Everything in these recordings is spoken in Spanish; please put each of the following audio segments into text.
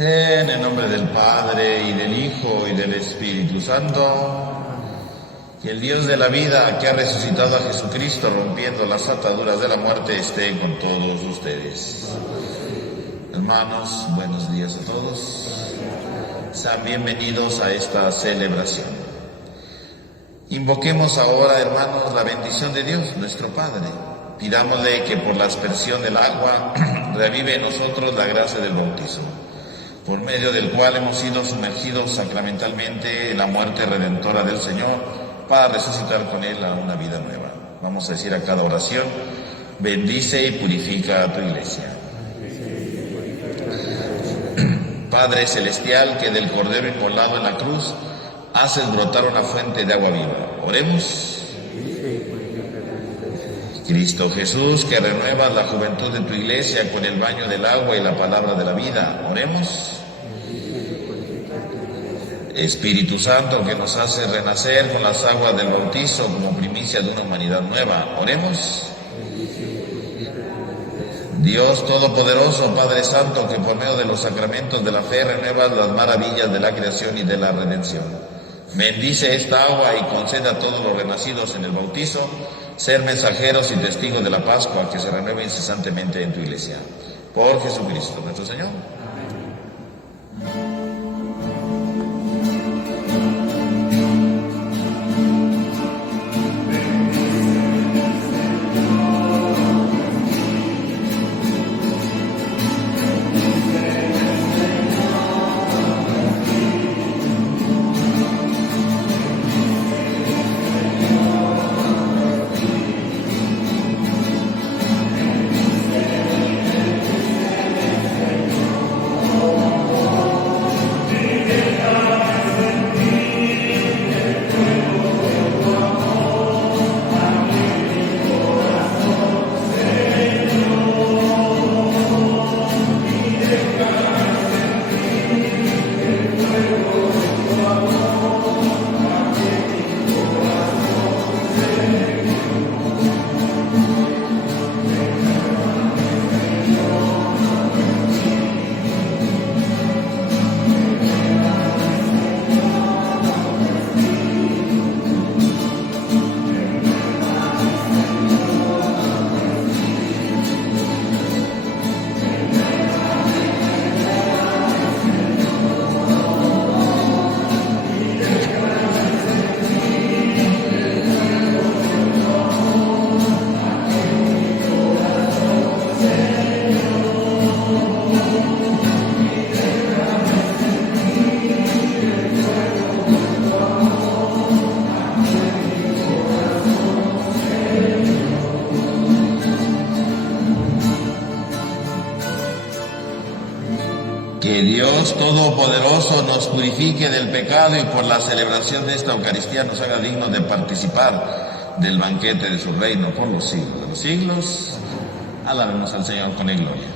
En el nombre del Padre, y del Hijo, y del Espíritu Santo. Que el Dios de la vida, que ha resucitado a Jesucristo, rompiendo las ataduras de la muerte, esté con todos ustedes. Hermanos, buenos días a todos. Sean bienvenidos a esta celebración. Invoquemos ahora, hermanos, la bendición de Dios, nuestro Padre. Pidámosle que por la aspersión del agua reavive en nosotros la gracia del bautismo, por medio del cual hemos sido sumergidos sacramentalmente en la muerte redentora del Señor, para resucitar con Él a una vida nueva. Vamos a decir a cada oración: bendice y purifica a tu iglesia. Padre celestial, que del Cordero inmolado en la cruz haces brotar una fuente de agua viva, oremos. Cristo Jesús, que renuevas la juventud de tu iglesia con el baño del agua y la palabra de la vida, oremos. Espíritu Santo, que nos hace renacer con las aguas del bautizo como primicia de una humanidad nueva, oremos. Dios Todopoderoso, Padre Santo, que por medio de los sacramentos de la fe renuevas las maravillas de la creación y de la redención, bendice esta agua y conceda a todos los renacidos en el bautizo ser mensajeros y testigos de la Pascua, que se renueve incesantemente en tu iglesia. Por Jesucristo nuestro Señor. Que Dios Todopoderoso nos purifique del pecado y por la celebración de esta Eucaristía nos haga dignos de participar del banquete de su reino por los siglos de los siglos. Alabemos al Señor con gloria.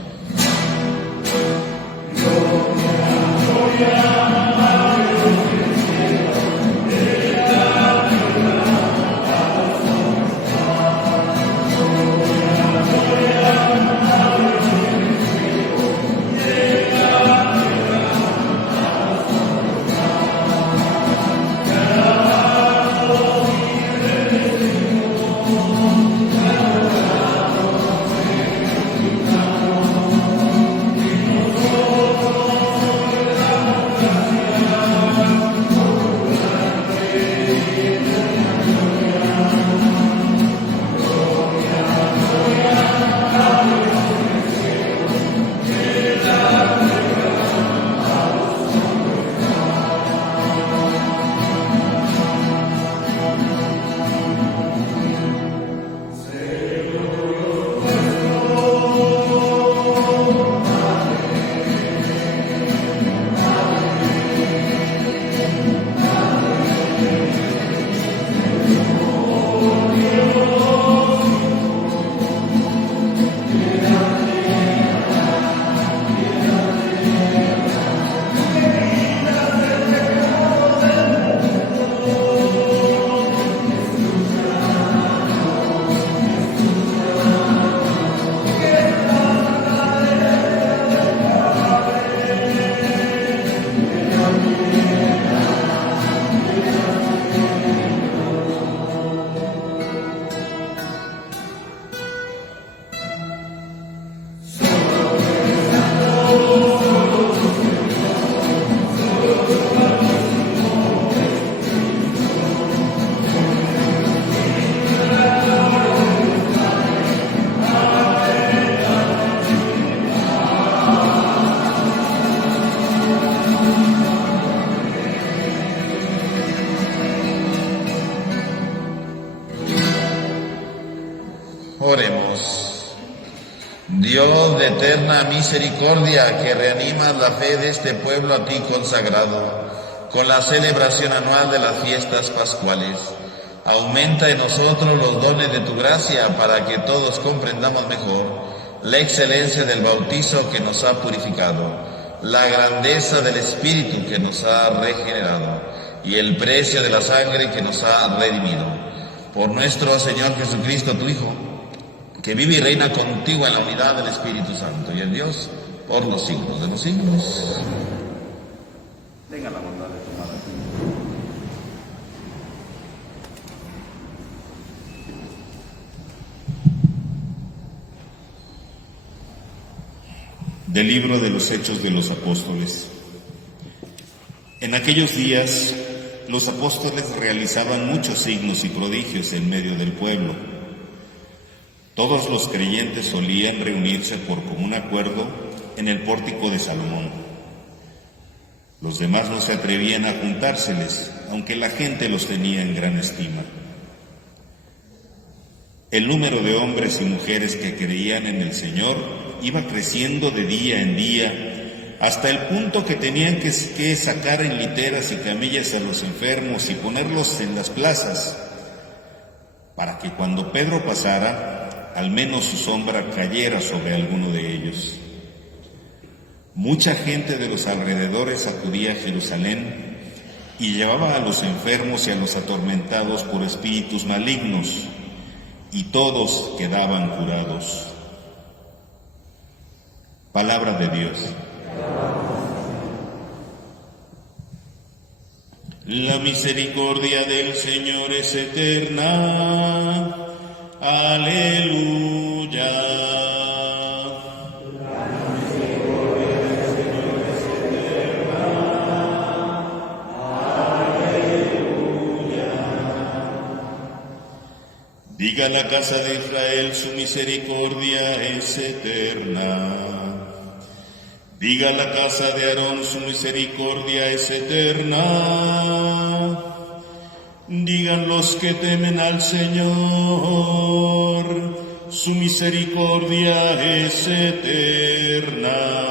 Dios de eterna misericordia, que reanimas la fe de este pueblo a ti consagrado, con la celebración anual de las fiestas pascuales, aumenta en nosotros los dones de tu gracia para que todos comprendamos mejor la excelencia del bautizo que nos ha purificado, la grandeza del Espíritu que nos ha regenerado y el precio de la sangre que nos ha redimido. Por nuestro Señor Jesucristo, tu Hijo, que vive y reina contigo en la unidad del Espíritu Santo y en Dios por los siglos de los siglos. Tenga la bondad de tomar Del libro de los Hechos de los Apóstoles. En aquellos días, los apóstoles realizaban muchos signos y prodigios en medio del pueblo. Todos los creyentes solían reunirse por común acuerdo en el pórtico de Salomón. Los demás no se atrevían a juntárseles, aunque la gente los tenía en gran estima. El número de hombres y mujeres que creían en el Señor iba creciendo de día en día, hasta el punto que tenían que sacar en literas y camillas a los enfermos y ponerlos en las plazas, para que cuando Pedro pasara, al menos su sombra cayera sobre alguno de ellos. Mucha gente de los alrededores acudía a Jerusalén y llevaba a los enfermos y a los atormentados por espíritus malignos, y todos quedaban curados. Palabra de Dios. La misericordia del Señor es eterna. Aleluya. Diga la casa de Israel, su misericordia es eterna. Diga la casa de Aarón, su misericordia es eterna. Digan los que temen al Señor, su misericordia es eterna.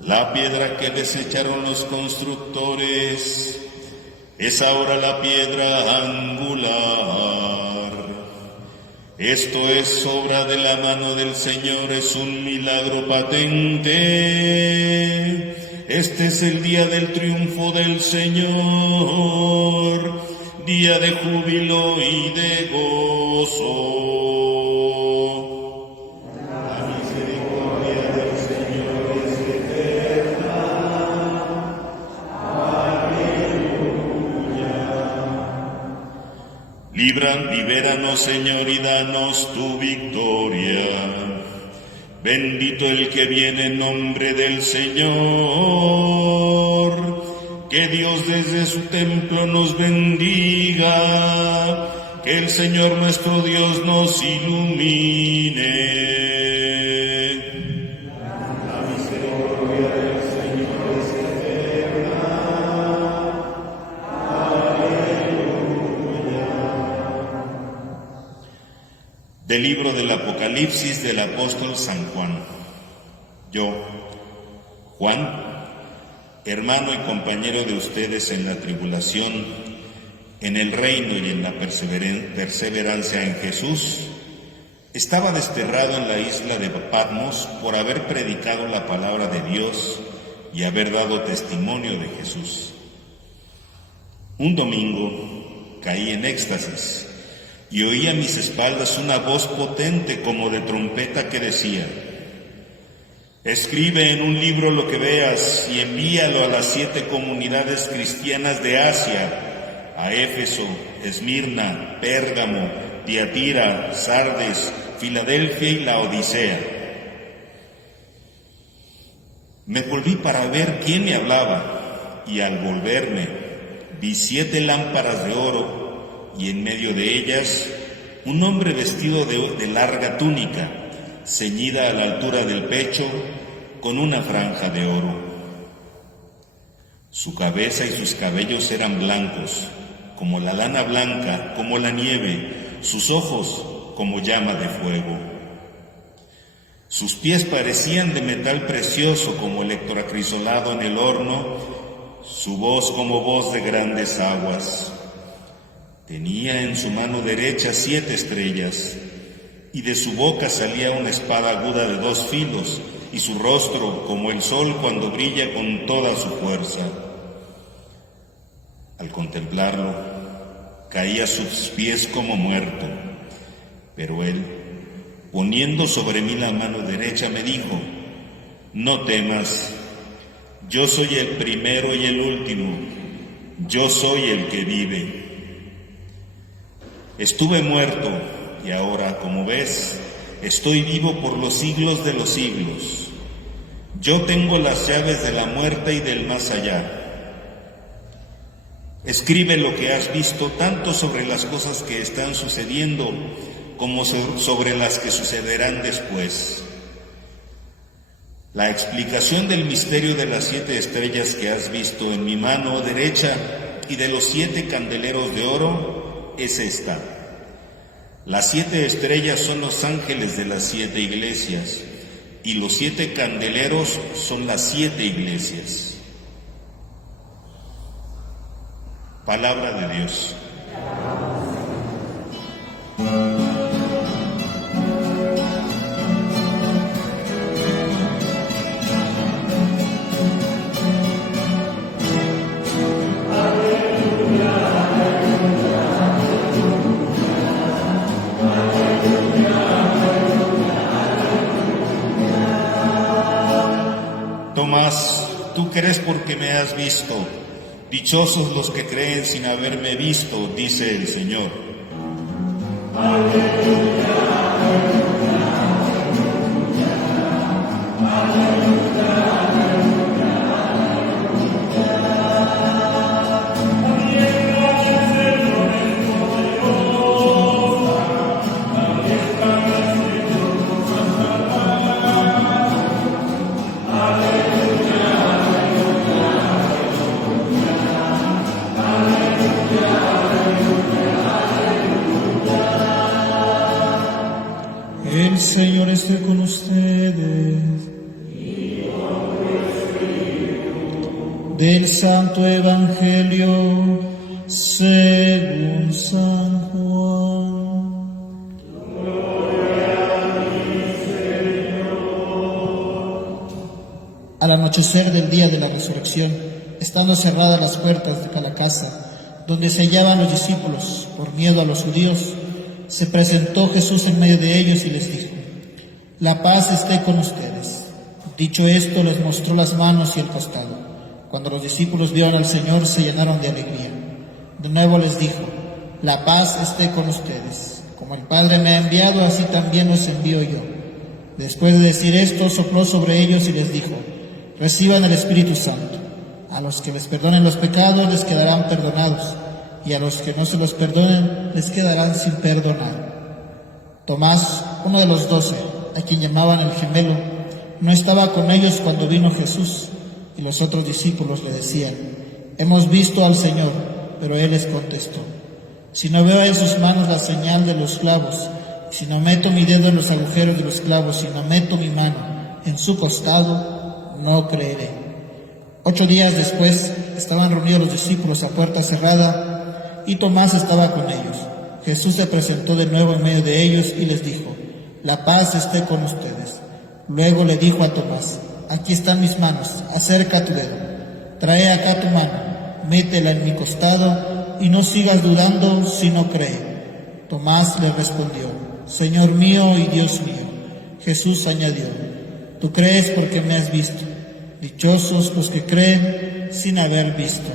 La piedra que desecharon los constructores es ahora la piedra angular. Esto es obra de la mano del Señor, es un milagro patente. Este es el día del triunfo del Señor, día de júbilo y de gozo. Libéranos, Señor, y danos tu victoria. Bendito el que viene en nombre del Señor. Que Dios desde su templo nos bendiga. Que el Señor nuestro Dios nos ilumine. Del libro del Apocalipsis del apóstol San Juan. Yo, Juan, hermano y compañero de ustedes en la tribulación, en el reino y en la perseverancia en Jesús, estaba desterrado en la isla de Patmos por haber predicado la palabra de Dios y haber dado testimonio de Jesús. Un domingo caí en éxtasis y oí a mis espaldas una voz potente como de trompeta que decía: escribe en un libro lo que veas y envíalo a las 7 comunidades cristianas de Asia, a Éfeso, Esmirna, Pérgamo, Tiatira, Sardes, Filadelfia y Laodicea. Me volví para ver quién me hablaba, y al volverme vi 7 lámparas de oro, y en medio de ellas un hombre vestido de larga túnica, ceñida a la altura del pecho, con una franja de oro. Su cabeza y sus cabellos eran blancos, como la lana blanca, como la nieve, sus ojos como llama de fuego. Sus pies parecían de metal precioso como electroacrisolado en el horno, su voz como voz de grandes aguas. Tenía en su mano derecha 7 estrellas, y de su boca salía una espada aguda de 2 filos, y su rostro como el sol cuando brilla con toda su fuerza. Al contemplarlo, caía a sus pies como muerto, pero él, poniendo sobre mí la mano derecha, me dijo: no temas, yo soy el primero y el último, yo soy el que vive. Estuve muerto, y ahora, como ves, estoy vivo por los siglos de los siglos. Yo tengo las llaves de la muerte y del más allá. Escribe lo que has visto, tanto sobre las cosas que están sucediendo, como sobre las que sucederán después. La explicación del misterio de las 7 estrellas que has visto en mi mano derecha y de los 7 candeleros de oro es esta. Las 7 estrellas son los ángeles de las 7 iglesias, y los 7 candeleros son las 7 iglesias. Palabra de Dios. Tomás, tú crees porque me has visto. Dichosos los que creen sin haberme visto, dice el Señor. Aleluya, El Señor esté con ustedes. Del Santo Evangelio según San Juan. Al anochecer del día de la resurrección, estando cerradas las puertas de la casa donde se hallaban los discípulos por miedo a los judíos, se presentó Jesús en medio de ellos y les dijo: la paz esté con ustedes. Dicho esto, les mostró las manos y el costado. Cuando los discípulos vieron al Señor, se llenaron de alegría. De nuevo les dijo: la paz esté con ustedes. Como el Padre me ha enviado, así también los envío yo. Después de decir esto, sopló sobre ellos y les dijo: reciban el Espíritu Santo. A los que les perdonen los pecados les quedarán perdonados, y a los que no se los perdonen les quedarán sin perdonar. Tomás, uno de los 12, a quien llamaban el gemelo, no estaba con ellos cuando vino Jesús, y los otros discípulos le decían: hemos visto al Señor. Pero él les contestó: si no veo en sus manos la señal de los clavos, y si no meto mi dedo en los agujeros de los clavos, y no meto mi mano en su costado, no creeré. 8 días después estaban reunidos los discípulos a puerta cerrada, y Tomás estaba con ellos. Jesús se presentó de nuevo en medio de ellos y les dijo: la paz esté con ustedes. Luego le dijo a Tomás: aquí están mis manos, acerca tu dedo, trae acá tu mano, métela en mi costado, y no sigas dudando, sino cree. Tomás le respondió: Señor mío y Dios mío. Jesús añadió: tú crees porque me has visto. Dichosos los que creen sin haber visto.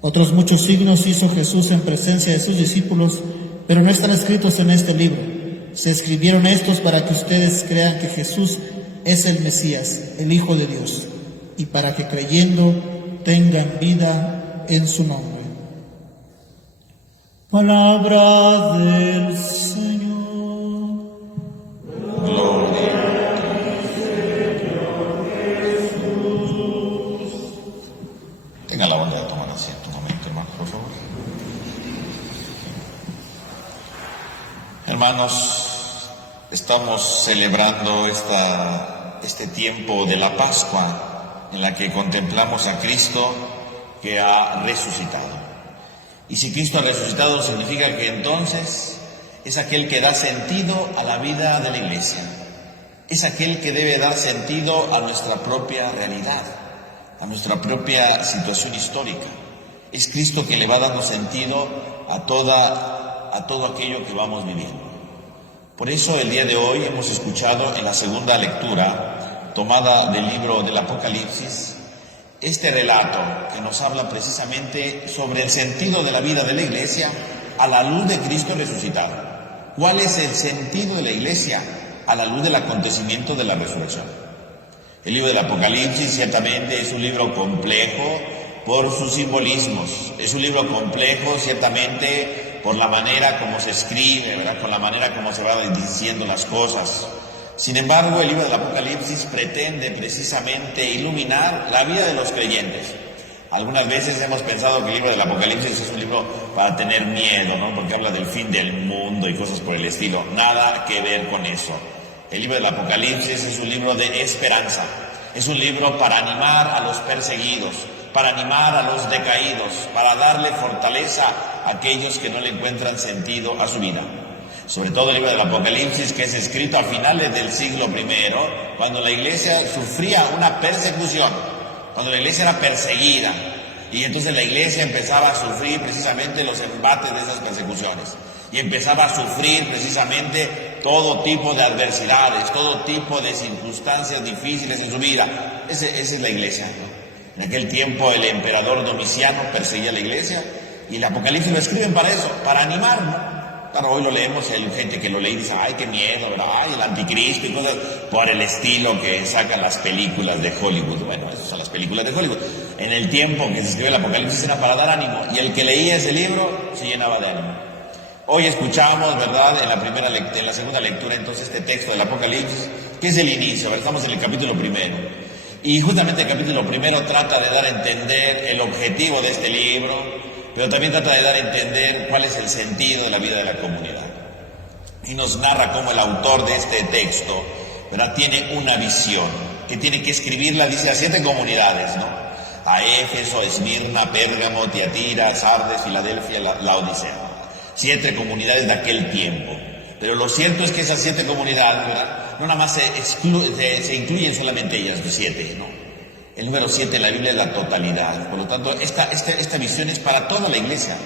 Otros muchos signos hizo Jesús en presencia de sus discípulos, pero no están escritos en este libro. Se escribieron estos para que ustedes crean que Jesús es el Mesías, el Hijo de Dios, y para que creyendo tengan vida en su nombre. Palabra del Señor. Gloria a ti, Señor. Hermanos, estamos celebrando este tiempo de la Pascua en la que contemplamos a Cristo que ha resucitado. Y si Cristo ha resucitado significa que entonces es aquel que da sentido a la vida de la Iglesia. Es aquel que debe dar sentido a nuestra propia realidad, a nuestra propia situación histórica. Es Cristo que le va dando sentido a todo aquello que vamos viviendo. Por eso el día de hoy hemos escuchado en la segunda lectura, tomada del libro del Apocalipsis, este relato que nos habla precisamente sobre el sentido de la vida de la Iglesia a la luz de Cristo resucitado. ¿Cuál es el sentido de la Iglesia a la luz del acontecimiento de la resurrección? El libro del Apocalipsis ciertamente es un libro complejo por sus simbolismos, es un libro complejo ciertamente por la manera como se escribe, ¿verdad? Por la manera como se van diciendo las cosas. Sin embargo, el libro del Apocalipsis pretende precisamente iluminar la vida de los creyentes. Algunas veces hemos pensado que el libro del Apocalipsis es un libro para tener miedo, ¿no? Porque habla del fin del mundo y cosas por el estilo. Nada que ver con eso. El libro del Apocalipsis es un libro de esperanza. Es un libro para animar a los perseguidos, para animar a los decaídos, para darle fortaleza a aquellos que no le encuentran sentido a su vida. Sobre todo el libro del Apocalipsis, que es escrito a finales del siglo I, cuando la Iglesia sufría una persecución, cuando la Iglesia era perseguida, y entonces la Iglesia empezaba a sufrir precisamente los embates de esas persecuciones, y empezaba a sufrir precisamente todo tipo de adversidades, todo tipo de circunstancias difíciles en su vida. Esa es la Iglesia, ¿no? En aquel tiempo el emperador Domiciano perseguía a la Iglesia, y el Apocalipsis lo escriben para eso, para animar, ¿no? Claro, hoy lo leemos, hay gente que lo lee y dice, ay, qué miedo, ¿verdad? Ay, el anticristo y cosas por el estilo que sacan las películas de Hollywood. Bueno, esas son las películas de Hollywood. En el tiempo que se escribió el Apocalipsis era para dar ánimo, y el que leía ese libro se llenaba de ánimo. Hoy escuchamos, ¿verdad?, en la segunda lectura, entonces, este texto del Apocalipsis, que es el inicio, ¿verdad? Estamos en el capítulo 1. Y justamente el capítulo 1 trata de dar a entender el objetivo de este libro, pero también trata de dar a entender cuál es el sentido de la vida de la comunidad. Y nos narra cómo el autor de este texto, ¿verdad?, tiene una visión, que tiene que escribirla, dice, a 7 comunidades, ¿no? A Éfeso, Esmirna, Pérgamo, Tiatira, Sardes, Filadelfia, Laodicea. 7 comunidades de aquel tiempo. Pero lo cierto es que esas 7 comunidades, ¿verdad?, no nada más se incluyen solamente ellas, de 7, ¿no? El número 7 en la Biblia es la totalidad. Por lo tanto, esta visión es para toda la Iglesia.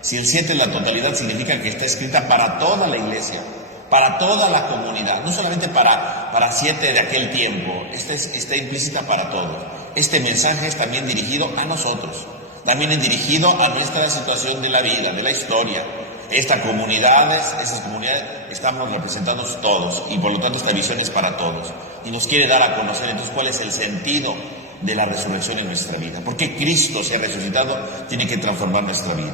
Si el 7 es la totalidad, significa que está escrita para toda la Iglesia, para toda la comunidad, no solamente para 7 de aquel tiempo. Está implícita para todos. Este mensaje es también dirigido a nosotros, también es dirigido a nuestra situación de la vida, de la historia. Esas comunidades estamos representados todos, y por lo tanto esta visión es para todos. Y nos quiere dar a conocer entonces cuál es el sentido de la resurrección en nuestra vida. Porque Cristo se ha resucitado, tiene que transformar nuestra vida.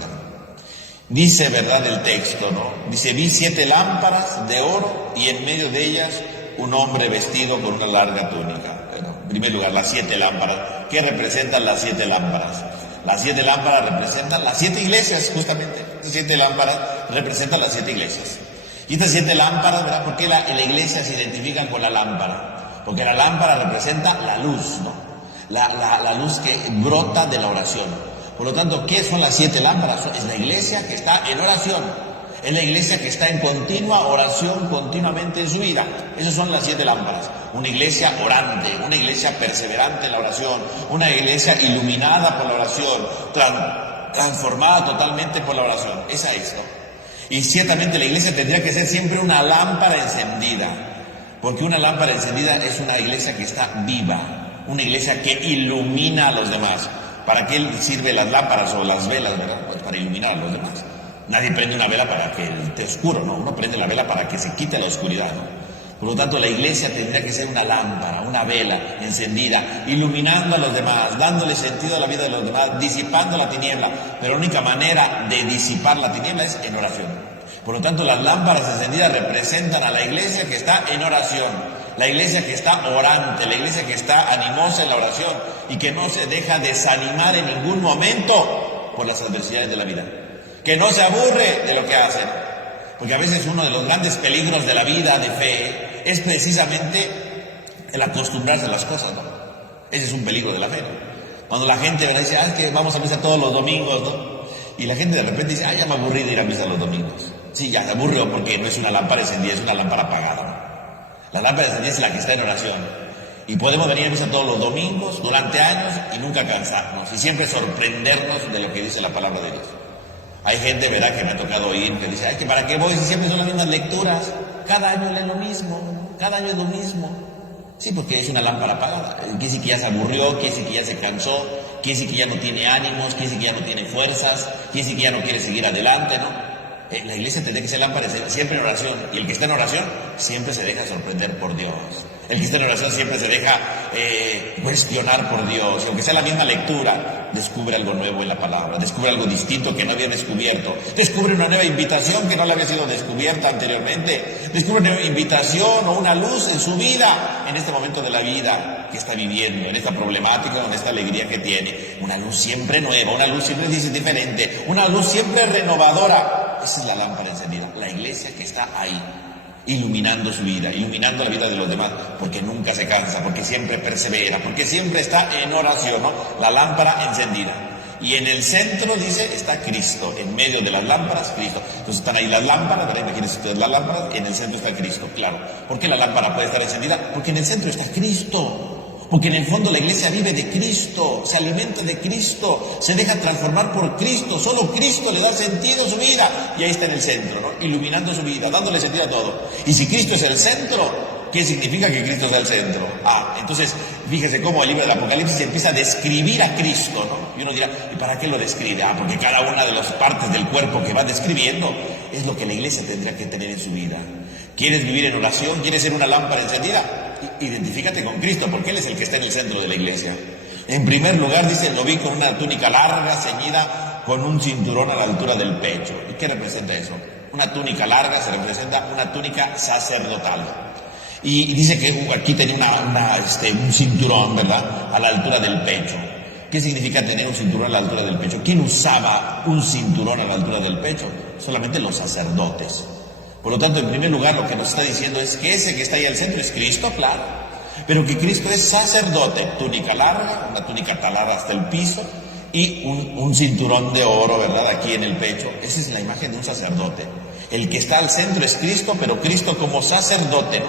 Dice, ¿verdad?, el texto, ¿no? Dice, vi 7 lámparas de oro y en medio de ellas un hombre vestido con una larga túnica. Bueno, en primer lugar, las 7 lámparas. ¿Qué representan las 7 lámparas? Las 7 lámparas representan las 7 iglesias, justamente. Las 7 lámparas representan las 7 iglesias. Y estas 7 lámparas, ¿verdad? ¿Por qué la iglesia se identifica con la lámpara? Porque la lámpara representa la luz, ¿no? La luz que brota de la oración. Por lo tanto, ¿qué son las 7 lámparas? Es la iglesia que está en oración. Es la iglesia que está en continua oración continuamente en su vida. Esas son las 7 lámparas. Una iglesia orante, una iglesia perseverante en la oración, una iglesia iluminada por la oración, transformada totalmente por la oración. Esa es, ¿no? Y ciertamente la iglesia tendría que ser siempre una lámpara encendida, porque una lámpara encendida es una iglesia que está viva. Una iglesia que ilumina a los demás. ¿Para qué sirven las lámparas o las velas, verdad? Pues para iluminar a los demás. Nadie prende una vela para que esté oscuro, ¿no? Uno prende la vela para que se quite la oscuridad, ¿no? Por lo tanto, la iglesia tendría que ser una lámpara, una vela encendida, iluminando a los demás, dándole sentido a la vida de los demás, disipando la tiniebla. Pero la única manera de disipar la tiniebla es en oración. Por lo tanto, las lámparas encendidas representan a la iglesia que está en oración. La iglesia que está orante, la iglesia que está animosa en la oración y que no se deja desanimar en ningún momento por las adversidades de la vida. Que no se aburre de lo que hace, Porque a veces uno de los grandes peligros de la vida de fe es precisamente el acostumbrarse a las cosas, ¿no? Ese es un peligro de la fe, ¿no? Cuando la gente, ¿verdad?, dice, es que vamos a misa todos los domingos, ¿no? Y la gente de repente dice, ya me aburrí de ir a misa los domingos. Sí, ya se aburrió porque no es una lámpara encendida, es una lámpara apagada, ¿no? La lámpara encendida es la que está en oración. Y podemos venir a misa todos los domingos, durante años, y nunca cansarnos. Y siempre sorprendernos de lo que dice la palabra de Dios. Hay gente, ¿verdad?, que me ha tocado oír, que dice, que ¿para qué voy si siempre son las mismas lecturas? Cada año leen lo mismo, cada año es lo mismo. Sí, porque es una lámpara apagada. Quiere decir que ya se aburrió, quiere decir que ya se cansó, quiere decir que ya no tiene ánimos, quiere decir que ya no tiene fuerzas, quiere decir que ya no quiere seguir adelante, ¿no? La iglesia tendría que ser lámpara siempre en oración. Y el que está en oración siempre se deja sorprender por Dios. El que está en oración siempre se deja cuestionar por Dios. Y aunque sea la misma lectura, descubre algo nuevo en la palabra, descubre algo distinto que no había descubierto, descubre una nueva invitación que no le había sido descubierta anteriormente, descubre una nueva invitación o una luz en su vida, en este momento de la vida que está viviendo, en esta problemática, en esta alegría que tiene. Una luz siempre nueva, una luz siempre diferente, una luz siempre renovadora. Esa es la lámpara encendida, la iglesia que está ahí, iluminando su vida, iluminando la vida de los demás, porque nunca se cansa, porque siempre persevera, porque siempre está en oración, ¿no? La lámpara encendida. Y en el centro, dice, está Cristo, en medio de las lámparas, Cristo. Entonces están ahí las lámparas, ¿verdad? Imagínense ustedes las lámparas, y en el centro está Cristo, claro. ¿Por qué la lámpara puede estar encendida? Porque en el centro está Cristo. Porque en el fondo la iglesia vive de Cristo, se alimenta de Cristo, se deja transformar por Cristo, solo Cristo le da sentido a su vida. Y ahí está en el centro, ¿no? Iluminando su vida, dándole sentido a todo. Y si Cristo es el centro, ¿qué significa que Cristo es el centro? Entonces, fíjese cómo el libro del Apocalipsis empieza a describir a Cristo, ¿no? Y uno dirá, ¿y para qué lo describe? Porque cada una de las partes del cuerpo que va describiendo es lo que la iglesia tendría que tener en su vida. ¿Quieres vivir en oración? ¿Quieres ser una lámpara encendida? Identifícate con Cristo, porque Él es el que está en el centro de la iglesia. En primer lugar, dice, lo vi con una túnica larga, ceñida con un cinturón a la altura del pecho. ¿Y qué representa eso? Una túnica larga se representa una túnica sacerdotal. Y dice que aquí tenía un cinturón, ¿verdad?, a la altura del pecho. ¿Qué significa tener un cinturón a la altura del pecho? ¿Quién usaba un cinturón a la altura del pecho? Solamente los sacerdotes. Por lo tanto, en primer lugar, lo que nos está diciendo es que ese que está ahí al centro es Cristo, claro, pero que Cristo es sacerdote, túnica larga, una túnica talada hasta el piso y un cinturón de oro, ¿verdad?, aquí en el pecho. Esa es la imagen de un sacerdote. El que está al centro es Cristo, pero Cristo como sacerdote.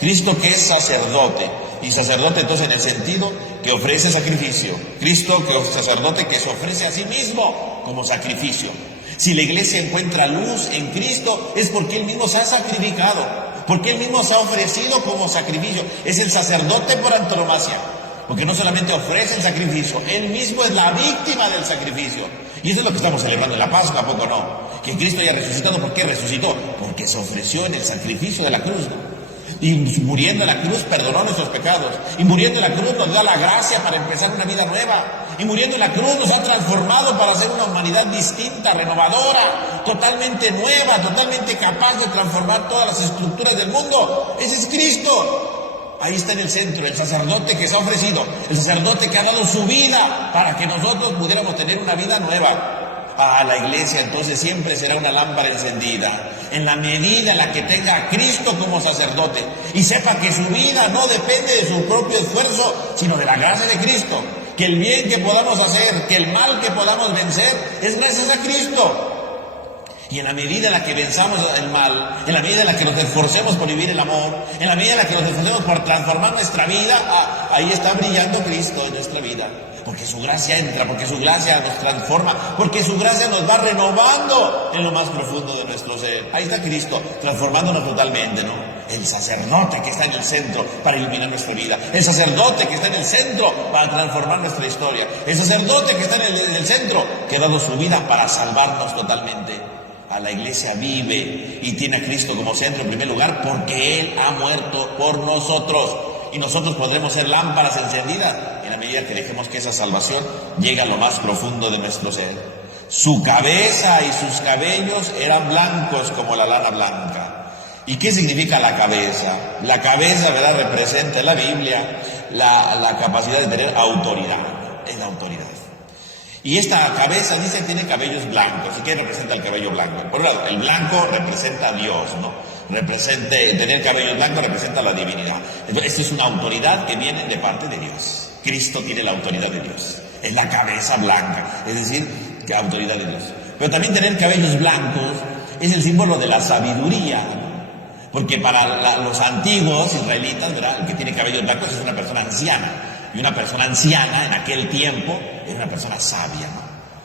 Cristo que es sacerdote, y sacerdote entonces en el sentido que ofrece sacrificio. Cristo que es sacerdote que se ofrece a sí mismo como sacrificio. Si la iglesia encuentra luz en Cristo es porque Él mismo se ha sacrificado, porque Él mismo se ha ofrecido como sacrificio. Es el sacerdote por antonomasia, porque no solamente ofrece el sacrificio, Él mismo es la víctima del sacrificio. Y eso es lo que estamos celebrando en la Pascua, ¿a poco no? Que Cristo haya resucitado. ¿Por qué resucitó? Porque se ofreció en el sacrificio de la cruz, ¿no? Y muriendo en la cruz perdonó nuestros pecados. Y muriendo en la cruz nos da la gracia para empezar una vida nueva. Y muriendo en la cruz nos ha transformado para ser una humanidad distinta, renovadora, totalmente nueva, totalmente capaz de transformar todas las estructuras del mundo. Ese es Cristo. Ahí está en el centro, el sacerdote que se ha ofrecido, el sacerdote que ha dado su vida para que nosotros pudiéramos tener una vida nueva. La iglesia entonces siempre será una lámpara encendida, en la medida en la que tenga a Cristo como sacerdote y sepa que su vida no depende de su propio esfuerzo, sino de la gracia de Cristo. Que el bien que podamos hacer, que el mal que podamos vencer, es gracias a Cristo. Y en la medida en la que venzamos el mal, en la medida en la que nos esforcemos por vivir el amor, en la medida en la que nos esforcemos por transformar nuestra vida, ahí está brillando Cristo en nuestra vida. Porque su gracia entra, porque su gracia nos transforma, porque su gracia nos va renovando en lo más profundo de nuestro ser. Ahí está Cristo, transformándonos totalmente, ¿no? El sacerdote que está en el centro para iluminar nuestra vida, el sacerdote que está en el centro para transformar nuestra historia, el sacerdote que está en el centro que ha dado su vida para salvarnos totalmente. La iglesia vive y tiene a Cristo como centro en primer lugar porque Él ha muerto por nosotros. Y nosotros podremos ser lámparas encendidas en la medida que dejemos que esa salvación llegue a lo más profundo de nuestro ser. Su cabeza y sus cabellos eran blancos como la lana blanca. ¿Y qué significa la cabeza? La cabeza, ¿verdad?, representa en la Biblia la capacidad de tener autoridad. Es la autoridad. Y esta cabeza, dice, tiene cabellos blancos. ¿Y qué representa el cabello blanco? Por un lado, el blanco representa a Dios, ¿no? Tener cabello blanco representa la divinidad. Entonces, esta es una autoridad que viene de parte de Dios. Cristo tiene la autoridad de Dios. Es la cabeza blanca, es decir, la autoridad de Dios. Pero también tener cabellos blancos es el símbolo de la sabiduría. Porque para los antiguos israelitas, ¿verdad?, el que tiene cabellos blancos es una persona anciana. Y una persona anciana en aquel tiempo era una persona sabia, ¿no?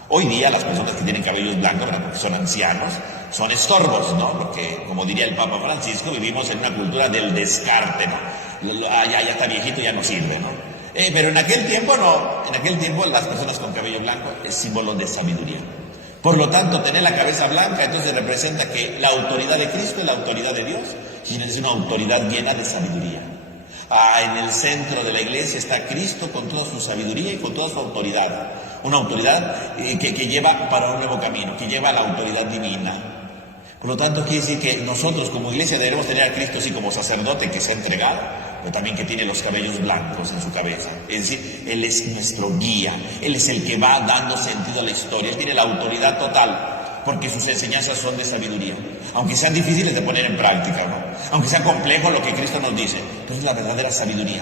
Hoy día las personas que tienen cabellos blancos, ¿verdad?, porque son ancianos, son estorbos, ¿no? Porque, como diría el Papa Francisco, vivimos en una cultura del descarte, ¿no? Ya está viejito, ya no sirve, ¿no? Pero en aquel tiempo no. En aquel tiempo las personas con cabello blanco es símbolo de sabiduría. Por lo tanto, tener la cabeza blanca entonces representa que la autoridad de Cristo es la autoridad de Dios, y es una autoridad llena de sabiduría. En el centro de la iglesia está Cristo con toda su sabiduría y con toda su autoridad. Una autoridad que lleva para un nuevo camino, que lleva a la autoridad divina. Por lo tanto, quiere decir que nosotros como iglesia debemos tener a Cristo así como sacerdote que se ha entregado, pero también que tiene los cabellos blancos en su cabeza. Es decir, Él es nuestro guía, Él es el que va dando sentido a la historia, Él tiene la autoridad total, porque sus enseñanzas son de sabiduría, aunque sean difíciles de poner en práctica, ¿no? Aunque sea complejo lo que Cristo nos dice, pero es la verdadera sabiduría.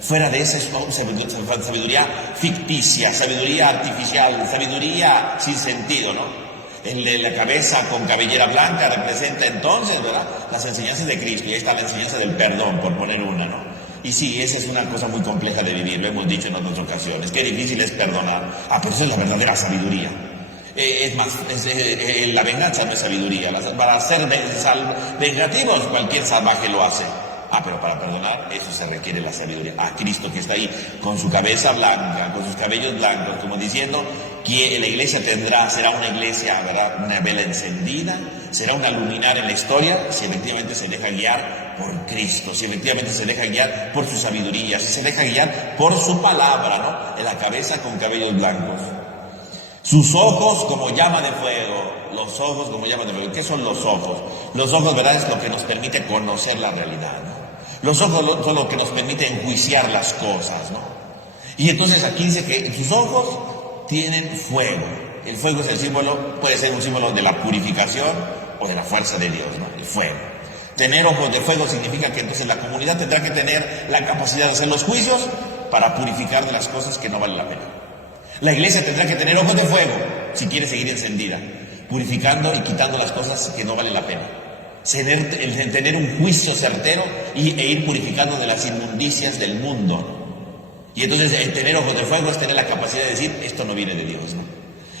Fuera de esa es sabiduría ficticia, sabiduría artificial, sabiduría sin sentido, ¿no? El de la cabeza con cabellera blanca representa entonces, ¿verdad?, las enseñanzas de Cristo, y ahí está la enseñanza del perdón, por poner una, ¿no? Y sí, esa es una cosa muy compleja de vivir, lo hemos dicho en otras ocasiones, qué difícil es perdonar. Pero eso es la verdadera sabiduría. La venganza no es sabiduría. Para ser vengativos, cualquier salvaje lo hace. Pero para perdonar, eso se requiere la sabiduría. Cristo que está ahí, con su cabeza blanca, con sus cabellos blancos, como diciendo que la iglesia será una iglesia, ¿verdad?, una vela encendida, será una luminaria en la historia, si efectivamente se deja guiar por Cristo, si efectivamente se deja guiar por su sabiduría, si se deja guiar por su palabra, ¿no? En la cabeza con cabellos blancos. Sus ojos como llama de fuego, los ojos como llama de fuego. ¿Qué son los ojos? Los ojos, ¿verdad?, es lo que nos permite conocer la realidad, ¿no? Los ojos son lo que nos permite enjuiciar las cosas, ¿no? Y entonces aquí dice que sus ojos tienen fuego. El fuego es el símbolo, puede ser un símbolo de la purificación o de la fuerza de Dios, ¿no? El fuego. Tener ojos de fuego significa que entonces la comunidad tendrá que tener la capacidad de hacer los juicios para purificar de las cosas que no valen la pena. La iglesia tendrá que tener ojos de fuego si quiere seguir encendida, purificando y quitando las cosas que no valen la pena. Tener un juicio certero e ir purificando de las inmundicias del mundo. Y entonces tener ojos de fuego es tener la capacidad de decir, esto no viene de Dios, ¿no?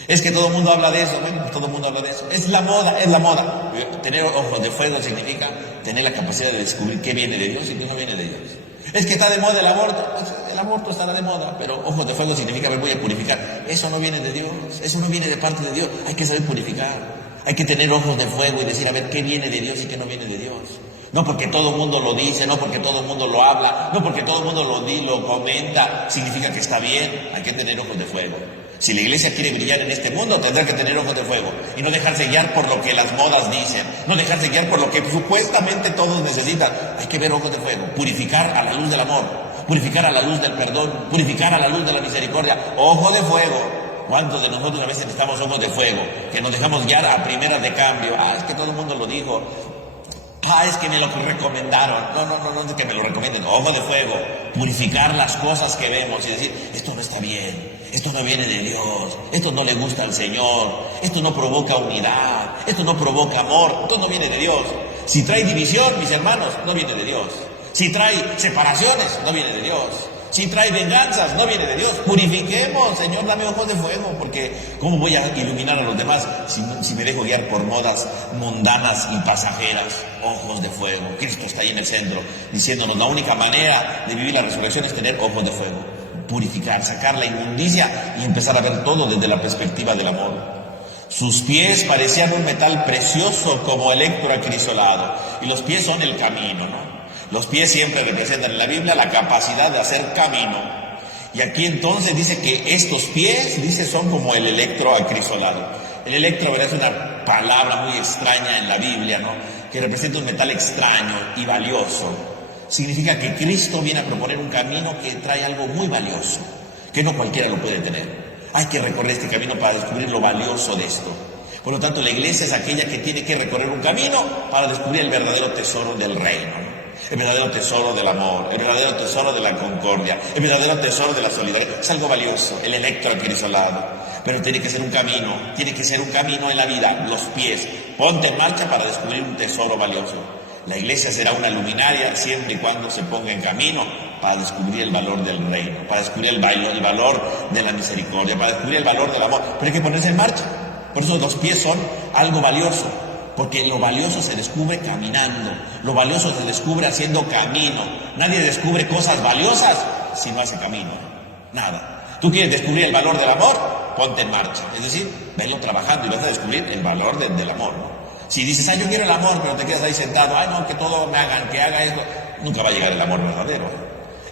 Es que todo el mundo habla de eso, bueno, todo el mundo habla de eso. Es la moda, es la moda. Tener ojos de fuego significa tener la capacidad de descubrir qué viene de Dios y qué no viene de Dios. Es que está de moda el aborto, pues el aborto estará de moda, pero ojos de fuego significa, voy a purificar. Eso no viene de Dios, eso no viene de parte de Dios, hay que saber purificar. Hay que tener ojos de fuego y decir, a ver, ¿qué viene de Dios y qué no viene de Dios? No porque todo el mundo lo dice, no porque todo el mundo lo habla, no porque todo el mundo lo comenta, significa que está bien. Hay que tener ojos de fuego. Si la iglesia quiere brillar en este mundo, tendrá que tener ojos de fuego y no dejarse guiar por lo que las modas dicen, no dejarse guiar por lo que supuestamente todos necesitan. Hay que ver ojos de fuego, purificar a la luz del amor, purificar a la luz del perdón, purificar a la luz de la misericordia. Ojo de fuego. ¿Cuántos de nosotros a veces necesitamos ojos de fuego? Que nos dejamos guiar a primeras de cambio. Es que todo el mundo lo dijo. Es que me lo recomendaron. No es que me lo recomienden. Ojo de fuego. Purificar las cosas que vemos y decir, esto no está bien. Esto no viene de Dios. Esto no le gusta al Señor. Esto no provoca unidad. Esto no provoca amor. Esto no viene de Dios. Si trae división, mis hermanos, no viene de Dios. Si trae separaciones, no viene de Dios. Si trae venganzas, no viene de Dios. Purifiquemos, Señor, dame ojos de fuego, porque ¿cómo voy a iluminar a los demás si me dejo guiar por modas mundanas y pasajeras? Ojos de fuego. Cristo está ahí en el centro, diciéndonos la única manera de vivir la resurrección es tener ojos de fuego. Purificar, sacar la inmundicia y empezar a ver todo desde la perspectiva del amor. Sus pies parecían un metal precioso como electro acrisolado, y los pies son el camino, ¿no? Los pies siempre representan en la Biblia la capacidad de hacer camino. Y aquí entonces dice que estos pies, son como el electro acrisolado. El electro, ¿verdad?, es una palabra muy extraña en la Biblia, ¿no?, que representa un metal extraño y valioso. Significa que Cristo viene a proponer un camino que trae algo muy valioso, que no cualquiera lo puede tener. Hay que recorrer este camino para descubrir lo valioso de esto. Por lo tanto, la iglesia es aquella que tiene que recorrer un camino para descubrir el verdadero tesoro del reino, el verdadero tesoro del amor, el verdadero tesoro de la concordia, el verdadero tesoro de la solidaridad. Es algo valioso, el electro acrisolado. Pero tiene que ser un camino en la vida, los pies. Ponte en marcha para descubrir un tesoro valioso. La iglesia será una luminaria siempre y cuando se ponga en camino para descubrir el valor del reino, para descubrir el valor de la misericordia, para descubrir el valor del amor. Pero hay que ponerse en marcha. Por eso los pies son algo valioso, porque lo valioso se descubre caminando, lo valioso se descubre haciendo camino. Nadie descubre cosas valiosas si no hace camino. Nada. ¿Tú quieres descubrir el valor del amor? Ponte en marcha. Es decir, venlo trabajando y vas a descubrir el valor del amor, ¿no? Si dices, yo quiero el amor, pero te quedas ahí sentado, no, que todo me hagan, que haga esto, nunca va a llegar el amor verdadero.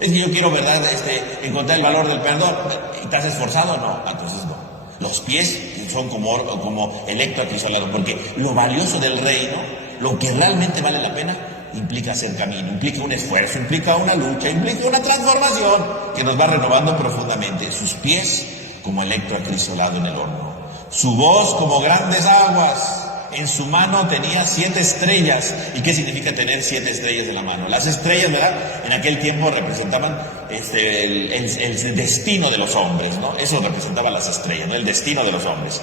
Es que yo quiero, ¿verdad?, encontrar el valor del perdón, ¿y te has esforzado? No, entonces no. Los pies son como electroacrisolado, porque lo valioso del reino, lo que realmente vale la pena, implica hacer camino, implica un esfuerzo, implica una lucha, implica una transformación que nos va renovando profundamente. Sus pies como electroacrisolado en el horno, su voz como grandes aguas. En su mano tenía 7 estrellas. ¿Y qué significa tener 7 estrellas en la mano? Las estrellas, ¿verdad?, en aquel tiempo representaban el destino de los hombres, ¿no? Eso representaba las estrellas, ¿no? El destino de los hombres.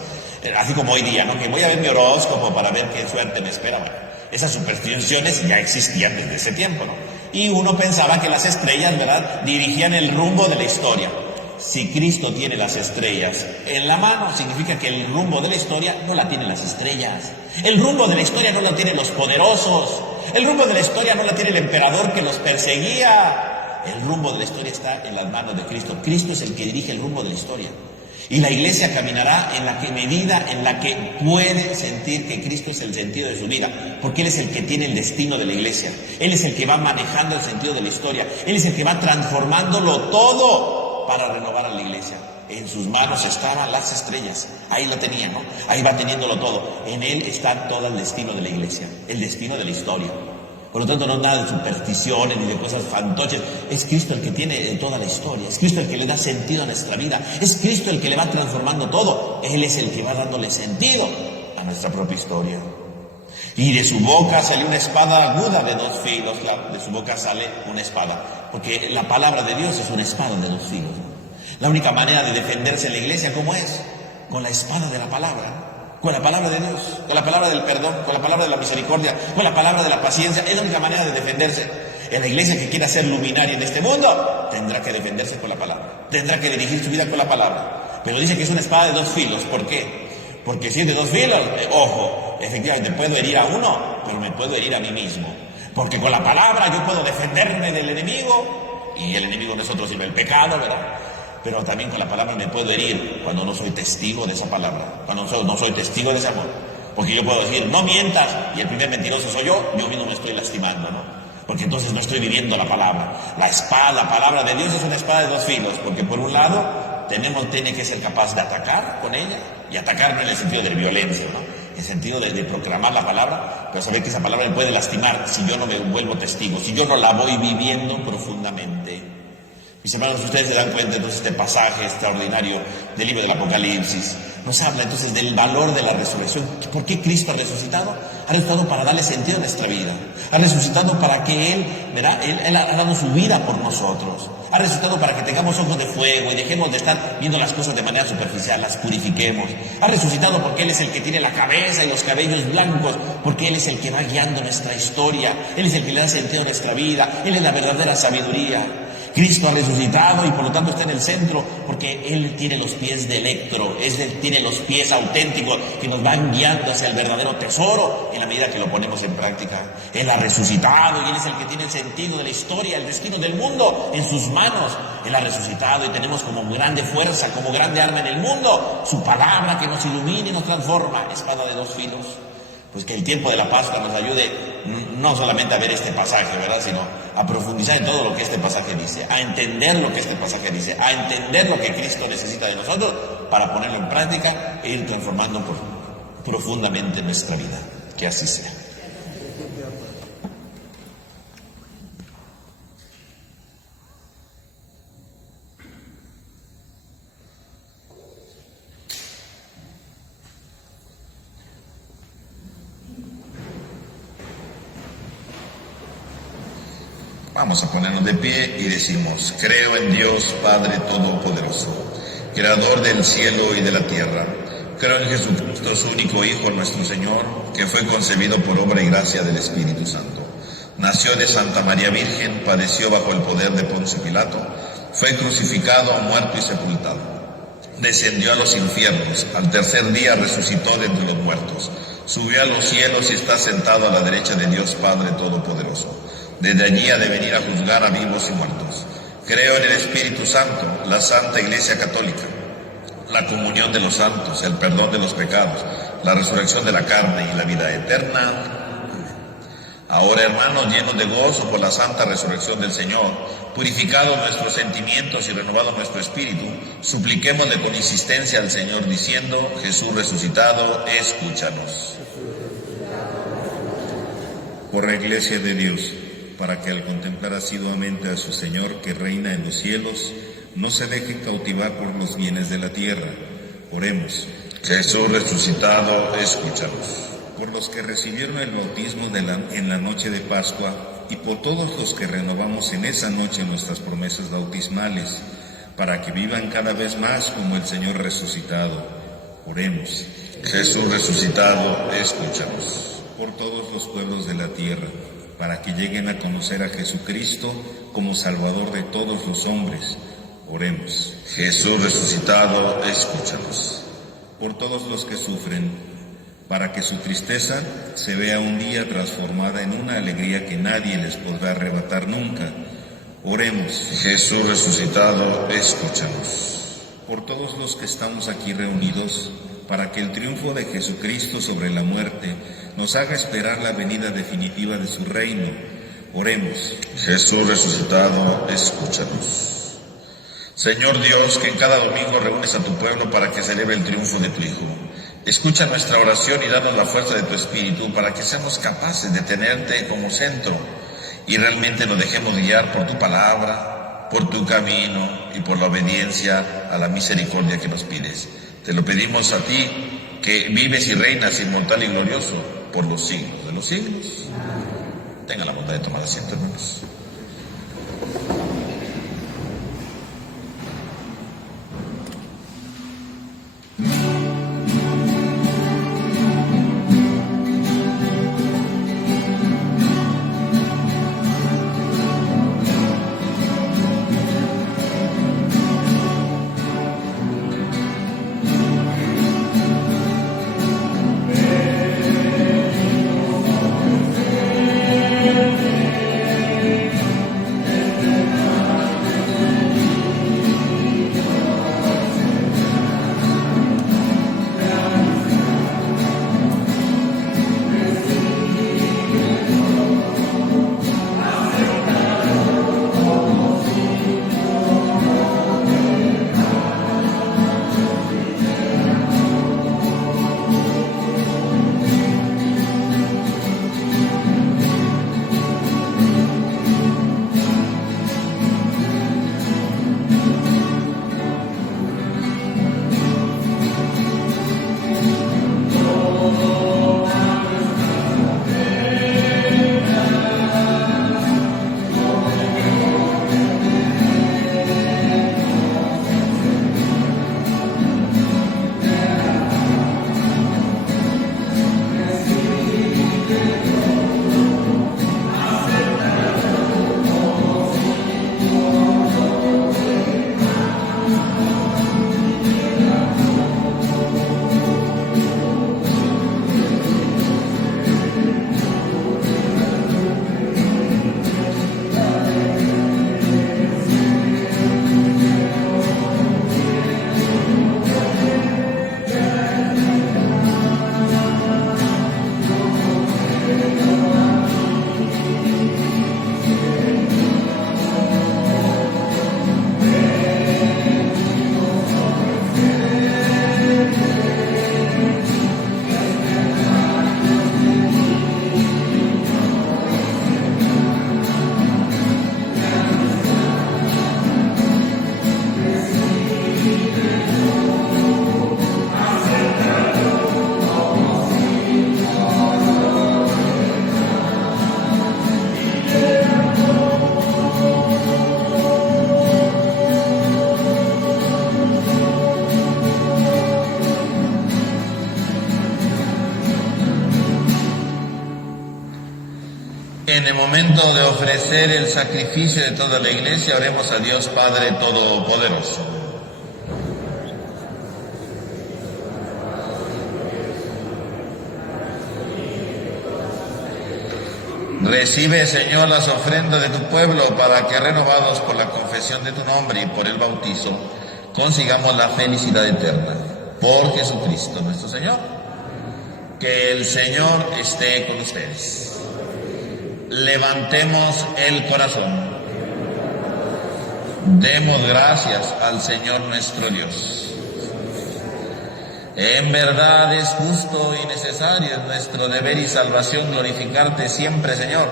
Así como hoy día, ¿no?, que voy a ver mi horóscopo para ver qué suerte me espera. Bueno, esas supersticiones ya existían desde ese tiempo, ¿no? Y uno pensaba que las estrellas, ¿verdad?, dirigían el rumbo de la historia. Si Cristo tiene las estrellas en la mano, significa que el rumbo de la historia no la tienen las estrellas. El rumbo de la historia no lo tienen los poderosos. El rumbo de la historia no la tiene el emperador que los perseguía. El rumbo de la historia está en las manos de Cristo. Cristo es el que dirige el rumbo de la historia. Y la iglesia caminará en la medida en la que puede sentir que Cristo es el sentido de su vida, porque Él es el que tiene el destino de la iglesia. Él es el que va manejando el sentido de la historia. Él es el que va transformándolo todo para renovar a la iglesia. En sus manos estaban las estrellas. Ahí la tenían, ¿no? Ahí va teniéndolo todo. En Él está todo el destino de la iglesia, el destino de la historia. Por lo tanto, no es nada de supersticiones ni de cosas fantoches. Es Cristo el que tiene toda la historia. Es Cristo el que le da sentido a nuestra vida. Es Cristo el que le va transformando todo. Él es el que va dándole sentido a nuestra propia historia. Y de su boca salió una espada aguda de 2 filos. De su boca sale una espada. Porque la palabra de Dios es una espada de 2 filos. La única manera de defenderse en la iglesia, ¿cómo es? Con la espada de la palabra. Con la palabra de Dios, con la palabra del perdón, con la palabra de la misericordia, con la palabra de la paciencia. Es la única manera de defenderse. En la iglesia que quiera ser luminaria en este mundo, tendrá que defenderse con la palabra. Tendrá que dirigir su vida con la palabra. Pero dice que es una espada de 2 filos. ¿Por qué? Porque si es de 2 filos, ojo, efectivamente puedo herir a uno, pero me puedo herir a mí mismo. Porque con la palabra yo puedo defenderme del enemigo, y el enemigo no es otro sino el pecado, ¿verdad? Pero también con la palabra me puedo herir cuando no soy testigo de esa palabra, cuando no soy testigo de ese amor. Porque yo puedo decir, no mientas, y el primer mentiroso soy yo mismo me estoy lastimando, ¿no? Porque entonces no estoy viviendo la palabra. La espada, la palabra de Dios es una espada de 2 filos, porque por un lado tiene que ser capaz de atacar con ella, y atacar no en el sentido de violencia, ¿no?, en el sentido de proclamar la palabra, pero saber que esa palabra me puede lastimar si yo no me vuelvo testigo, si yo no la voy viviendo profundamente. Mis hermanos, ustedes se dan cuenta entonces este pasaje extraordinario del libro del Apocalipsis. Nos habla entonces del valor de la resurrección. ¿Por qué Cristo ha resucitado? Ha resucitado para darle sentido a nuestra vida. Ha resucitado para que Él, ¿verdad?, Él ha dado su vida por nosotros. Ha resucitado para que tengamos ojos de fuego y dejemos de estar viendo las cosas de manera superficial, las purifiquemos. Ha resucitado porque Él es el que tiene la cabeza y los cabellos blancos, porque Él es el que va guiando nuestra historia. Él es el que le da sentido a nuestra vida. Él es la verdadera sabiduría. Cristo ha resucitado y por lo tanto está en el centro, porque Él tiene los pies de electro, Él tiene los pies auténticos que nos van guiando hacia el verdadero tesoro en la medida que lo ponemos en práctica. Él ha resucitado y Él es el que tiene el sentido de la historia, el destino del mundo en sus manos. Él ha resucitado y tenemos como grande fuerza, como grande arma en el mundo, su palabra que nos ilumina y nos transforma, espada de 2 filos. Pues que el tiempo de la Pascua nos ayude no solamente a ver este pasaje, ¿verdad?, sino a profundizar en todo lo que este pasaje dice, a entender lo que este pasaje dice, a entender lo que Cristo necesita de nosotros para ponerlo en práctica e ir transformando profundamente nuestra vida. Que así sea. Vamos a ponernos de pie y decimos: creo en Dios Padre Todopoderoso, Creador del cielo y de la tierra. Creo en Jesucristo, su único Hijo, nuestro Señor, que fue concebido por obra y gracia del Espíritu Santo. Nació de Santa María Virgen, padeció bajo el poder de Poncio Pilato, fue crucificado, muerto y sepultado. Descendió a los infiernos, al tercer día resucitó de entre los muertos, subió a los cielos y está sentado a la derecha de Dios Padre Todopoderoso. Desde allí ha de venir a juzgar a vivos y muertos. Creo en el Espíritu Santo, la Santa Iglesia Católica, la comunión de los santos, el perdón de los pecados, la resurrección de la carne y la vida eterna. Ahora, hermanos, llenos de gozo por la santa resurrección del Señor, purificados nuestros sentimientos y renovado nuestro espíritu, supliquémosle con insistencia al Señor diciendo: Jesús resucitado, escúchanos. Por la Iglesia de Dios, para que al contemplar asiduamente a su Señor que reina en los cielos, no se deje cautivar por los bienes de la tierra. Oremos. Jesús resucitado, escúchanos. Por los que recibieron el bautismo en la noche de Pascua, y por todos los que renovamos en esa noche nuestras promesas bautismales, para que vivan cada vez más como el Señor resucitado. Oremos. Jesús resucitado, escúchanos. Por todos los pueblos de la tierra, para que lleguen a conocer a Jesucristo como Salvador de todos los hombres. Oremos. Jesús resucitado, escúchanos. Por todos los que sufren, para que su tristeza se vea un día transformada en una alegría que nadie les podrá arrebatar nunca. Oremos. Jesús resucitado, escúchanos. Por todos los que estamos aquí reunidos, para que el triunfo de Jesucristo sobre la muerte nos haga esperar la venida definitiva de su reino. Oremos. Jesús resucitado, escúchanos. Señor Dios, que en cada domingo reúnes a tu pueblo para que celebre el triunfo de tu Hijo, escucha nuestra oración y danos la fuerza de tu Espíritu para que seamos capaces de tenerte como centro y realmente nos dejemos guiar por tu palabra, por tu camino y por la obediencia a la misericordia que nos pides. Te lo pedimos a ti, que vives y reinas inmortal y glorioso por los siglos de los siglos. Tenga la bondad de tomar asiento, hermanos. En el momento de ofrecer el sacrificio de toda la iglesia, oremos a Dios Padre Todopoderoso. Recibe, Señor, las ofrendas de tu pueblo para que, renovados por la confesión de tu nombre y por el bautizo, consigamos la felicidad eterna. Por Jesucristo nuestro Señor. Que el Señor esté con ustedes. Levantemos el corazón. Demos gracias al Señor nuestro Dios. En verdad es justo y necesario, es nuestro deber y salvación glorificarte siempre, Señor,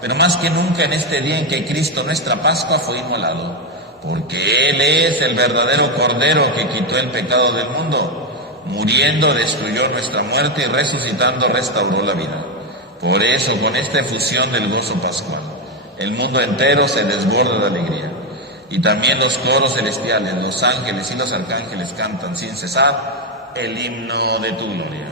pero más que nunca en este día en que Cristo, nuestra Pascua, fue inmolado, porque Él es el verdadero Cordero que quitó el pecado del mundo, muriendo destruyó nuestra muerte y resucitando restauró la vida. Por eso, con esta efusión del gozo pascual, el mundo entero se desborda de alegría, y también los coros celestiales, los ángeles y los arcángeles cantan sin cesar el himno de tu gloria.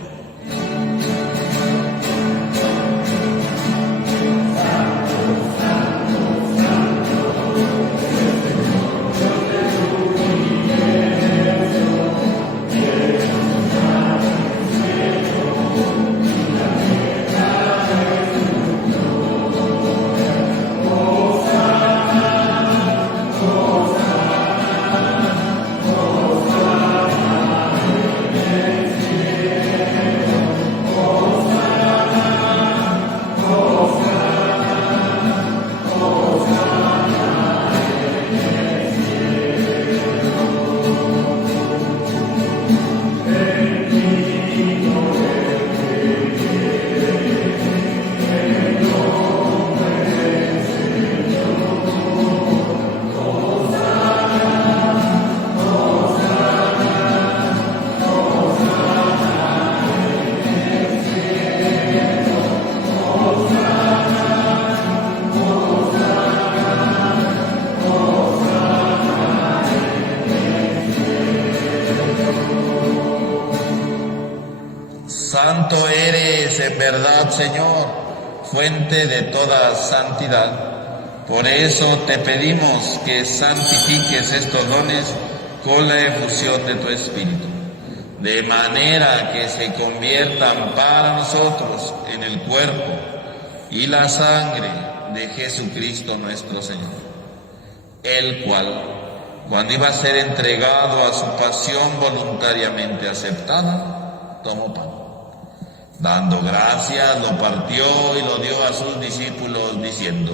Santo eres en verdad, Señor, fuente de toda santidad. Por eso te pedimos que santifiques estos dones con la efusión de tu Espíritu, de manera que se conviertan para nosotros en el cuerpo y la sangre de Jesucristo nuestro Señor, el cual, cuando iba a ser entregado a su pasión voluntariamente aceptada, tomó pan. Dando gracias, lo partió y lo dio a sus discípulos diciendo: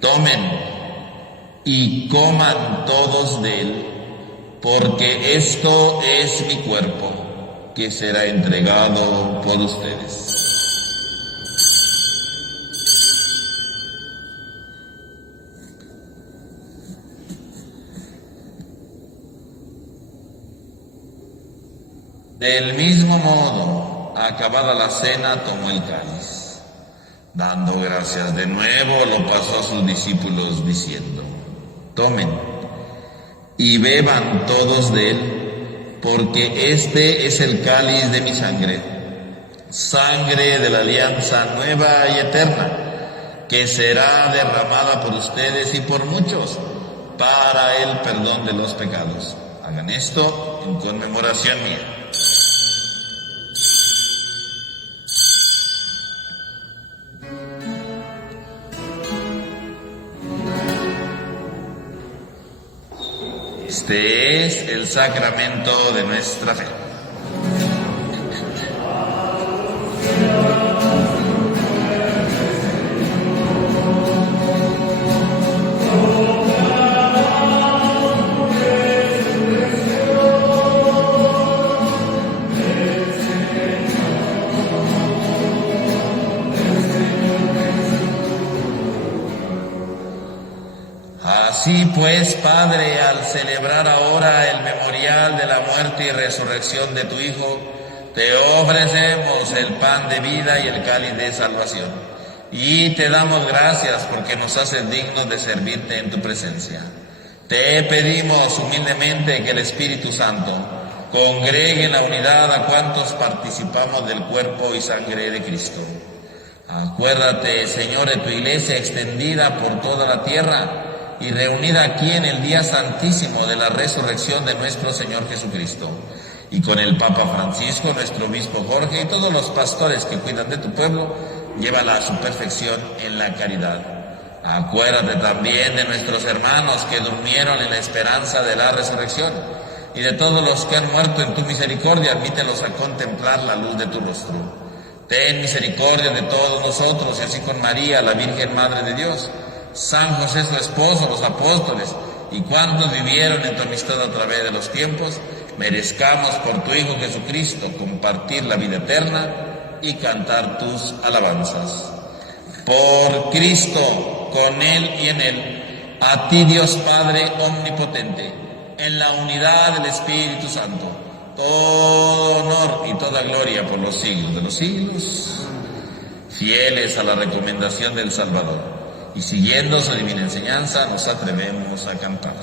tomen y coman todos de él, porque esto es mi cuerpo, que será entregado por ustedes. Del mismo modo, acabada la cena, tomó el cáliz. Dando gracias de nuevo, lo pasó a sus discípulos diciendo: tomen y beban todos de él, porque este es el cáliz de mi sangre, sangre de la alianza nueva y eterna, que será derramada por ustedes y por muchos para el perdón de los pecados. Hagan esto en conmemoración mía. Este es el sacramento de nuestra fe. Así pues, Padre, al celebrar ahora el memorial de la muerte y resurrección de tu Hijo, te ofrecemos el pan de vida y el cáliz de salvación. Y te damos gracias porque nos haces dignos de servirte en tu presencia. Te pedimos humildemente que el Espíritu Santo congregue en la unidad a cuantos participamos del cuerpo y sangre de Cristo. Acuérdate, Señor, de tu iglesia extendida por toda la tierra y reunida aquí en el día santísimo de la resurrección de nuestro Señor Jesucristo. Y con el Papa Francisco, nuestro obispo Jorge y todos los pastores que cuidan de tu pueblo, llévala a su perfección en la caridad. Acuérdate también de nuestros hermanos que durmieron en la esperanza de la resurrección y de todos los que han muerto en tu misericordia, admítelos a contemplar la luz de tu rostro. Ten misericordia de todos nosotros y así con María, la Virgen Madre de Dios, San José su esposo, los apóstoles y cuantos vivieron en tu amistad a través de los tiempos, merezcamos por tu Hijo Jesucristo compartir la vida eterna y cantar tus alabanzas. Por Cristo, con Él y en Él, a ti Dios Padre omnipotente, en la unidad del Espíritu Santo, todo honor y toda gloria por los siglos de los siglos. Fieles a la recomendación del Salvador y siguiendo su divina enseñanza, nos atrevemos a cantar.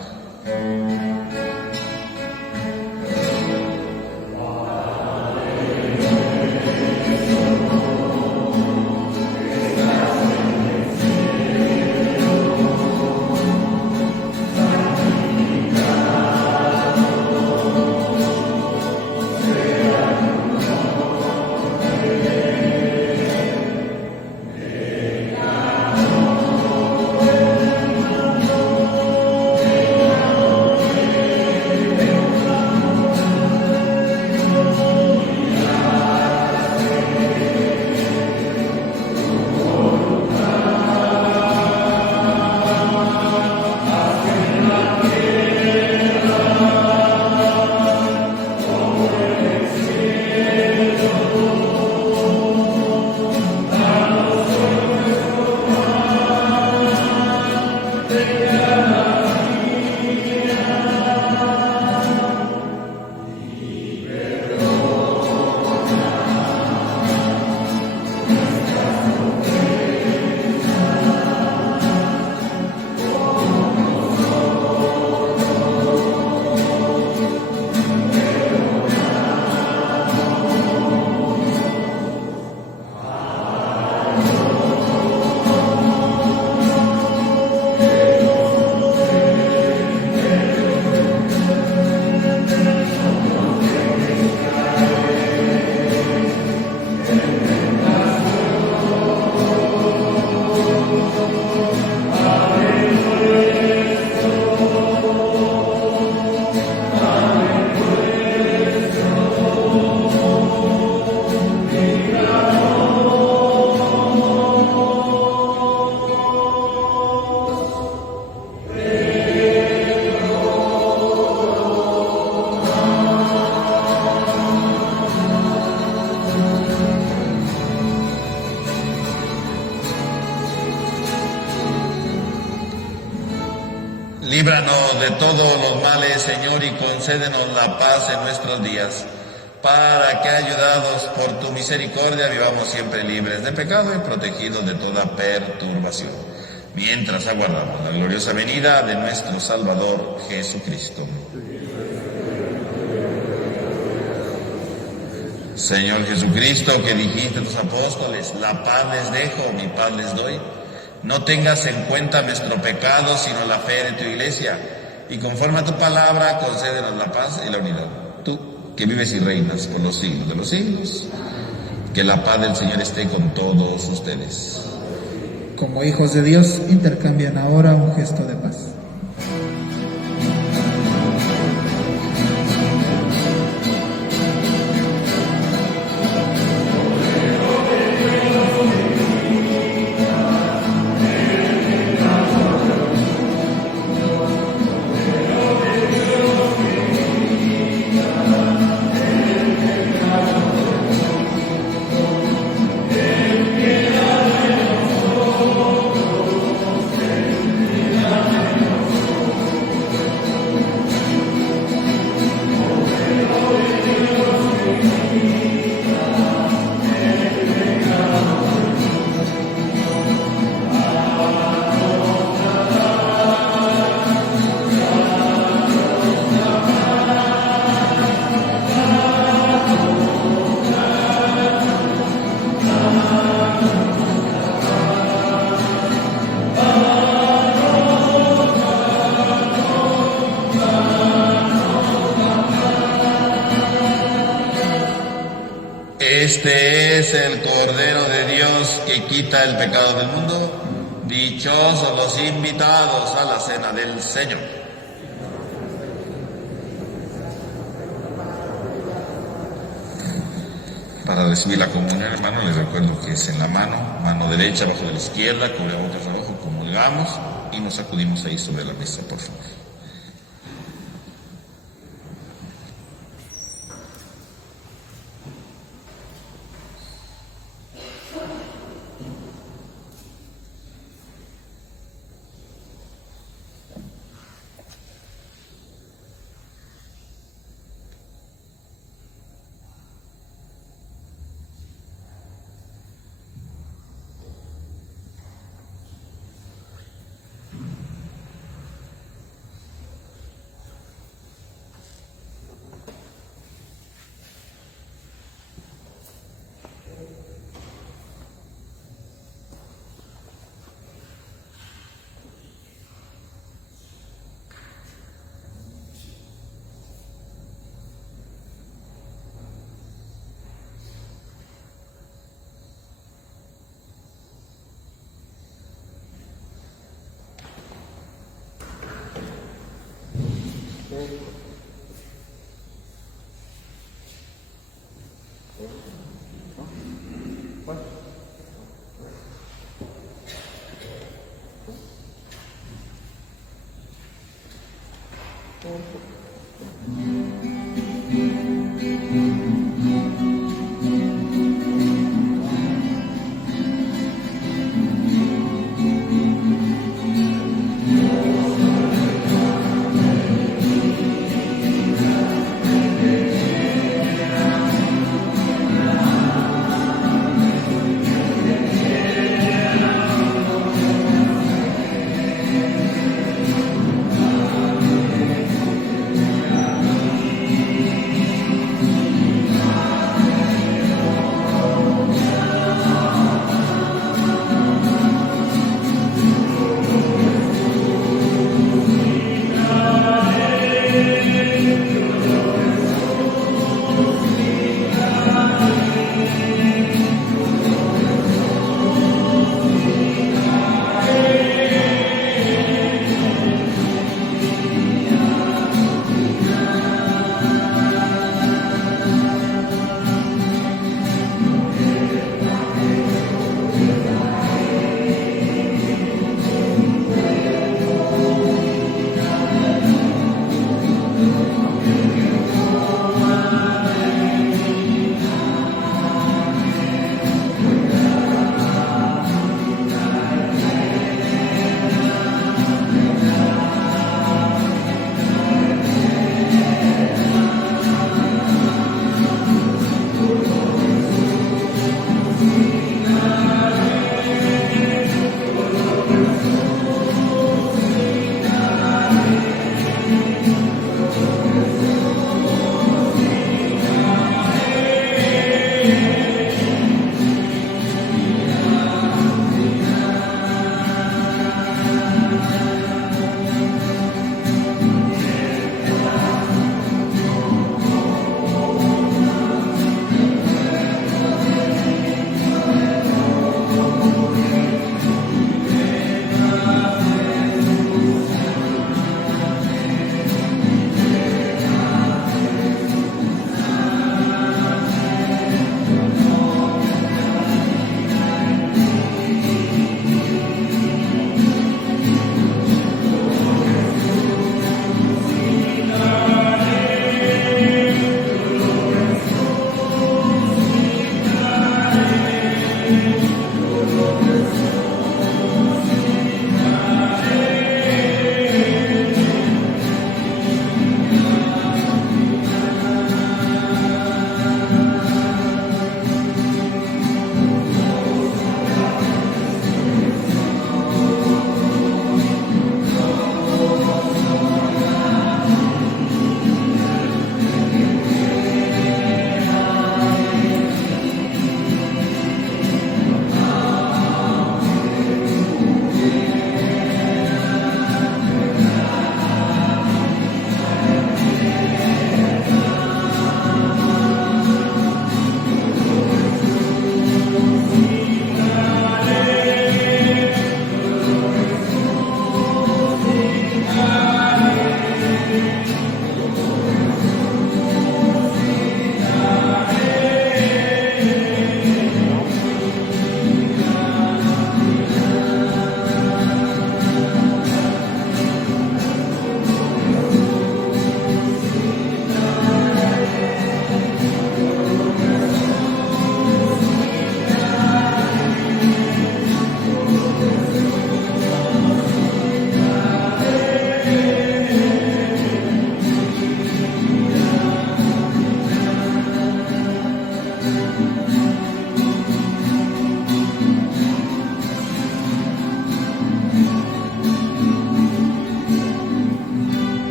Líbranos de todos los males, Señor, y concédenos la paz en nuestros días, para que, ayudados por tu misericordia, vivamos siempre libres de pecado y protegidos de toda perturbación, mientras aguardamos la gloriosa venida de nuestro Salvador Jesucristo. Señor Jesucristo, que dijiste a tus apóstoles, la paz les dejo, mi paz les doy, no tengas en cuenta nuestro pecado, sino la fe de tu iglesia, y conforme a tu palabra, concédenos la paz y la unidad. Tú, que vives y reinas por los siglos de los siglos, que la paz del Señor esté con todos ustedes. Como hijos de Dios, intercambian ahora un gesto de paz. Este es el Cordero de Dios que quita el pecado del mundo. Dichosos los invitados a la cena del Señor. Para recibir la comunión, hermano, les recuerdo que es en la mano derecha abajo de la izquierda, cubrebocas rojo, comulgamos y nos sacudimos ahí sobre la mesa, por favor.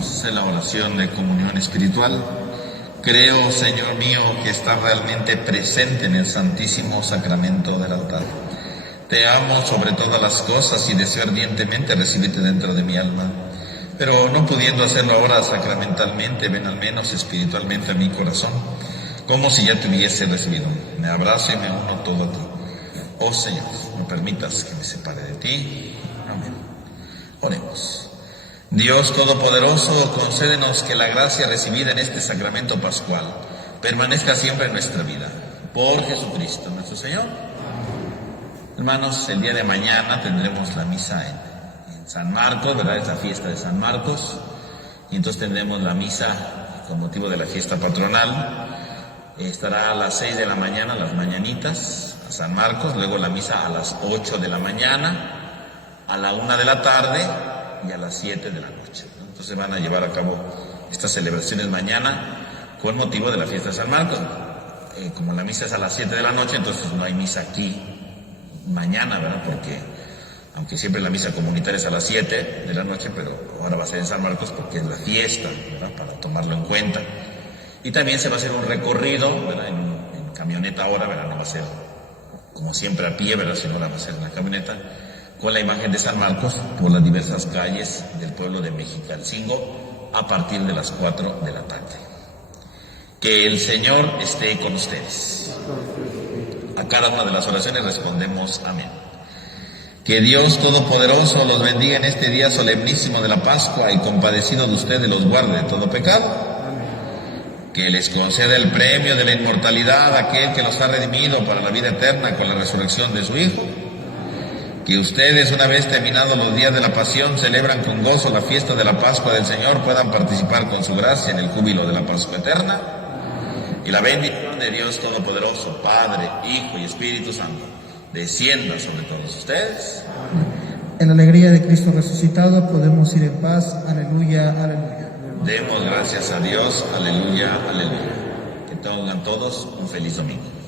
Vamos a hacer la oración de comunión espiritual. Creo, Señor mío, que estás realmente presente en el Santísimo Sacramento del altar. Te amo sobre todas las cosas y deseo ardientemente recibirte dentro de mi alma. Pero no pudiendo hacerlo ahora sacramentalmente, ven al menos espiritualmente a mi corazón, como si ya te hubiese recibido. Me abrazo y me uno todo a ti. Oh Señor, no permitas que me separe de ti. Amén. Oremos. Dios Todopoderoso, concédenos que la gracia recibida en este sacramento pascual permanezca siempre en nuestra vida. Por Jesucristo nuestro Señor. Hermanos, el día de mañana tendremos la misa en San Marcos, ¿verdad? Es la fiesta de San Marcos. Y entonces tendremos la misa con motivo de la fiesta patronal. Estará a las 6 de la mañana, las mañanitas, a San Marcos. Luego la misa a las 8 de la mañana, a la 1 de la tarde y a las 7 de la noche, ¿no? Entonces van a llevar a cabo estas celebraciones mañana con motivo de la fiesta de San Marcos. Como la misa es a las 7 de la noche, entonces no hay misa aquí mañana, ¿verdad? Porque aunque siempre la misa comunitaria es a las 7 de la noche, pero ahora va a ser en San Marcos porque es la fiesta, ¿verdad? Para tomarlo en cuenta. Y también se va a hacer un recorrido, ¿verdad? En camioneta ahora, ¿verdad? No va a ser como siempre a pie, ¿verdad? Sino va a ser en la camioneta, con la imagen de San Marcos por las diversas calles del pueblo de Mexicalcingo a partir de las 4 de la tarde. Que el Señor esté con ustedes. A cada una de las oraciones respondemos amén. Que Dios Todopoderoso los bendiga en este día solemnísimo de la Pascua y compadecido de ustedes los guarde de todo pecado. Que les conceda el premio de la inmortalidad a aquel que los ha redimido para la vida eterna con la resurrección de su Hijo. Que ustedes, una vez terminados los días de la pasión, celebran con gozo la fiesta de la Pascua del Señor, puedan participar con su gracia en el júbilo de la Pascua eterna. Y la bendición de Dios Todopoderoso, Padre, Hijo y Espíritu Santo, descienda sobre todos ustedes. En la alegría de Cristo resucitado podemos ir en paz. Aleluya, aleluya. Demos gracias a Dios. Aleluya, aleluya. Que tengan todos un feliz domingo.